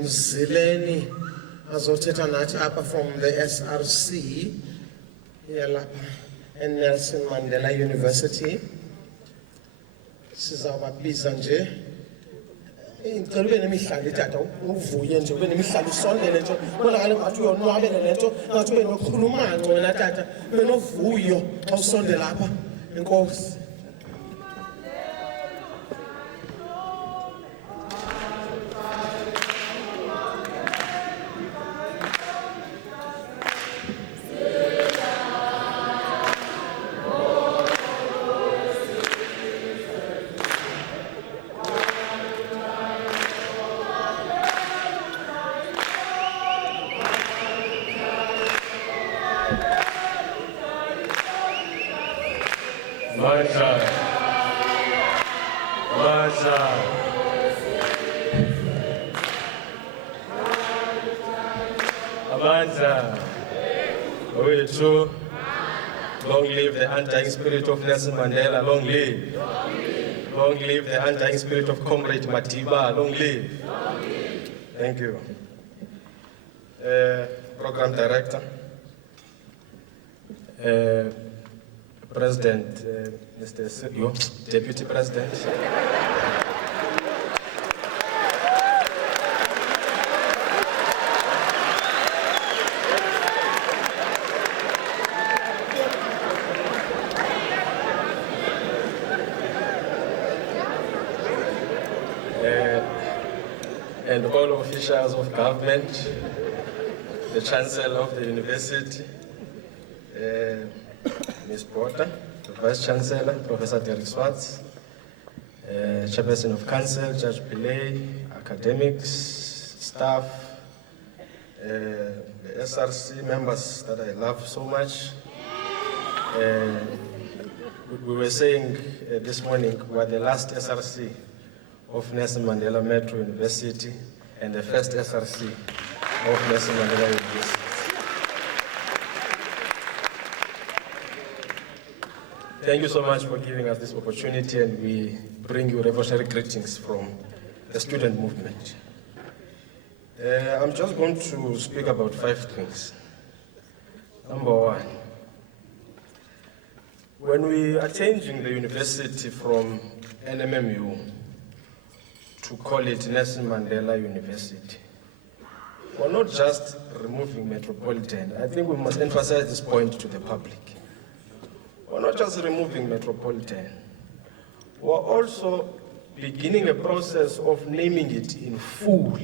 Mzileni azothetha nathi apha from the SRC yalapha Nelson Mandela University. Sizawubabiza nje. Ngicela ube nemihlalo tata uvuye nje ube nemihlalo isondele nje kubonakala ngathi uyonwabele lento ngathi ube nokukhuluma ngco wena tata ube novuyo xa usondela lapha. Enkosi. Long live the undying spirit of Nelson Mandela, long live. Long live the undying spirit of Comrade Madiba, long live. Thank you. Program Director, President, Mr. Cyril, Deputy President. And all officials of government, the Chancellor of the University, Ms. Porter, the Vice Chancellor, Professor Derek Swartz, Chairperson of Council, Judge Pillay, academics, staff, the SRC members that I love so much. We were saying this morning we are the last SRC of Nelson Mandela Metro University and the first SRC of Nelson Mandela University. Thank you so much for giving us this opportunity, and we bring you revolutionary greetings from the student movement. I'm just going to speak about 5 things. Number 1, when we are changing the university from NMMU to call it Nelson Mandela University, we're not just removing Metropolitan. I think we must emphasize this point to the public. We're not just removing Metropolitan. We're also beginning a process of naming it in full.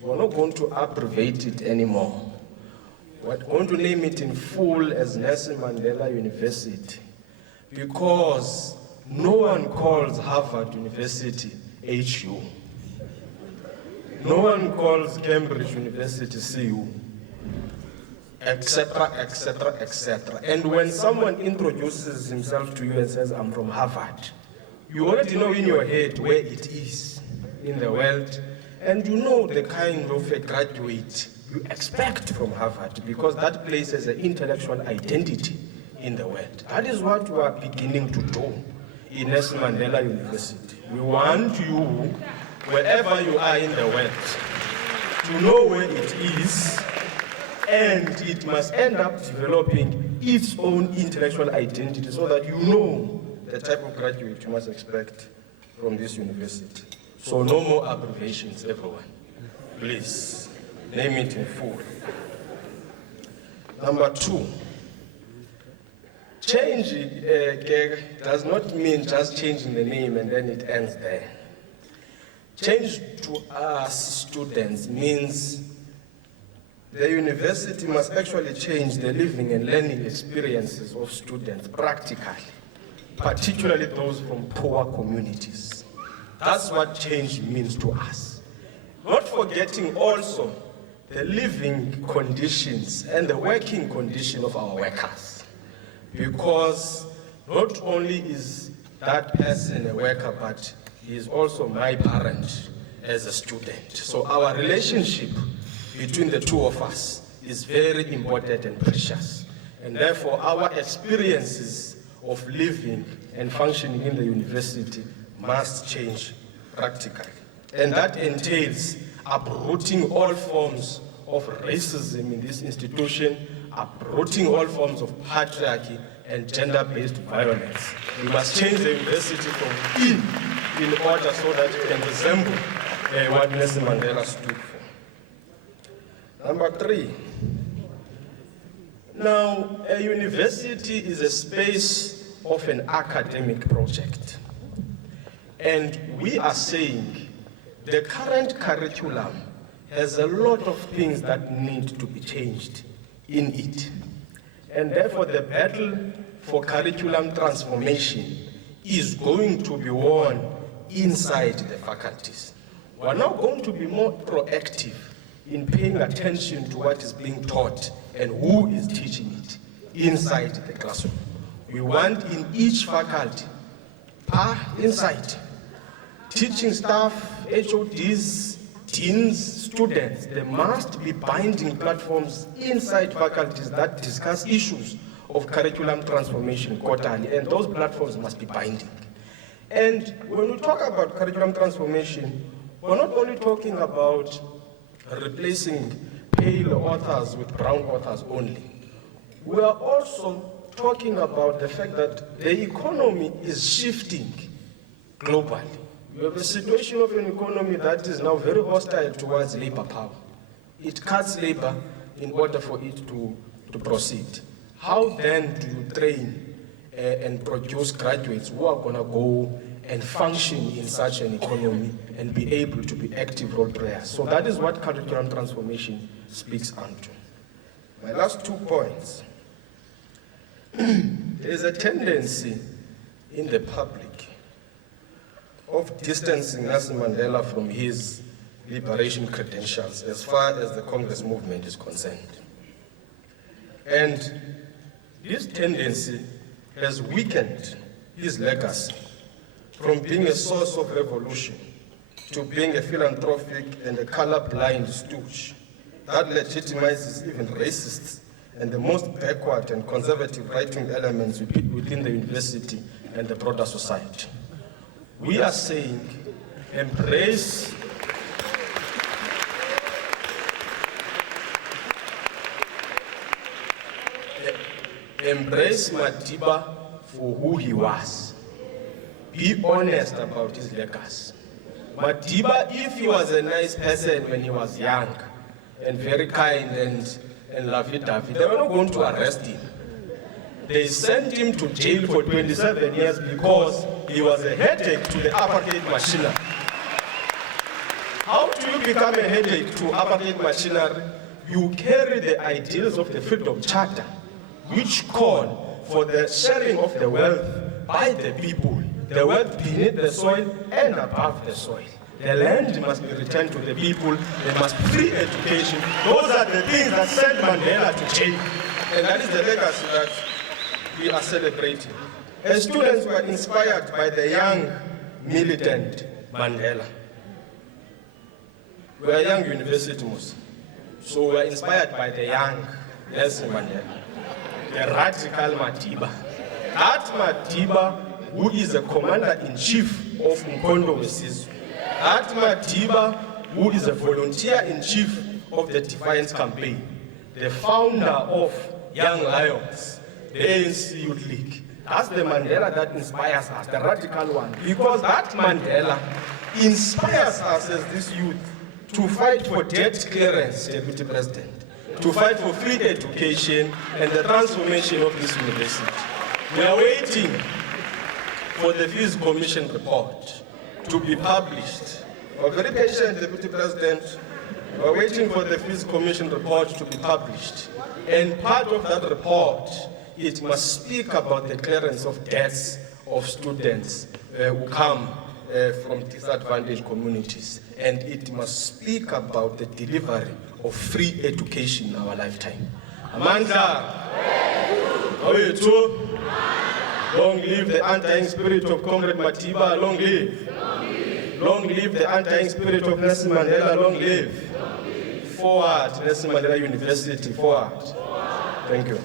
We're not going to abbreviate it anymore. We're going to name it in full as Nelson Mandela University, because no one calls Harvard University HU. No one calls Cambridge University CU, etc., etc., etc. And when someone introduces himself to you and says, I'm from Harvard, you already know in your head where it is in the world, and you know the kind of a graduate you expect from Harvard, because that place has an intellectual identity in the world. That is what we are beginning to do in Nelson Mandela University. We want you, wherever you are in the world, to know where it is, and it must end up developing its own intellectual identity so that you know the type of graduate you must expect from this university. So no more abbreviations, everyone. Please, name it in full. Number 2, change does not mean just changing the name and then it ends there. Change to us students means the university must actually change the living and learning experiences of students practically, particularly those from poor communities. That's what change means to us. Not forgetting also the living conditions and the working condition of our workers. Because not only is that person a worker, but he is also my parent as a student. So our relationship between the two of us is very important and precious. And therefore, our experiences of living and functioning in the university must change practically. And that entails uprooting all forms of racism in this institution, uprooting all forms of patriarchy and gender-based violence. We must change the university from in order so that it can resemble what Nelson Mandela stood for. Number 3. Now, a university is a space of an academic project. And we are saying the current curriculum has a lot of things that need to be changed in it. And therefore, the battle for curriculum transformation is going to be won inside the faculties. We're now going to be more proactive in paying attention to what is being taught and who is teaching it inside the classroom. We want in each faculty, inside, teaching staff, HODs, deans, students, there must be binding platforms inside faculties that discuss issues of curriculum transformation quarterly, and those platforms must be binding. And when we talk about curriculum transformation, we're not only talking about replacing pale authors with brown authors only. We are also talking about the fact that the economy is shifting globally. We have a situation of an economy that is now very hostile towards labor power. It cuts labor in order for it to proceed. How then do you train and produce graduates who are going to go and function in such an economy and be able to be active role players? So that is what curriculum transformation speaks unto. My last 2 points. There is a tendency in the public of distancing Nelson Mandela from his liberation credentials as far as the Congress movement is concerned. And this tendency has weakened his legacy from being a source of revolution to being a philanthropic and a colorblind stooge that legitimizes even racists and the most backward and conservative right-wing elements within the university and the broader society. We are saying embrace Madiba for who he was. Be honest about his legacy. Madiba, if he was a nice person when he was young and very kind and lovey-dovey, they were not going to arrest him. They sent him to jail for 27 years because he was a headache to the apartheid machinery. How do you become a headache to apartheid machinery? You carry the ideals of the Freedom Charter, which call for the sharing of the wealth by the people, the wealth beneath the soil and above the soil. The land must be returned to the people. There must be free education. Those are the things that sent Mandela to jail. And that is the legacy that we are celebrating. As students were inspired by the young militant Mandela. We are a young university, so we are inspired by the young Nelson Mandela, the radical Madiba. That Madiba, who is the commander-in-chief of Mkondo Wesizwe. That Madiba, who is a volunteer-in-chief of the Defiance Campaign, the founder of Young Lions, the ANC Youth League. That's the Mandela that inspires us, the radical one. Because that Mandela inspires us as this youth to fight for debt clearance, Deputy President, to fight for free education and the transformation of this university. We are waiting for the Fees Commission report to be published. We're very patient, Deputy President. We're waiting for the Fees Commission report to be published. And part of that report, it must speak about the clearance of debts of students who come from disadvantaged communities. And it must speak about the delivery of free education in our lifetime. Amanda, how are you too? Long live the undying spirit of Comrade Madiba, long live. Long live the undying spirit of Nelson Mandela, long live. Forward, Nelson Mandela University, forward. Thank you.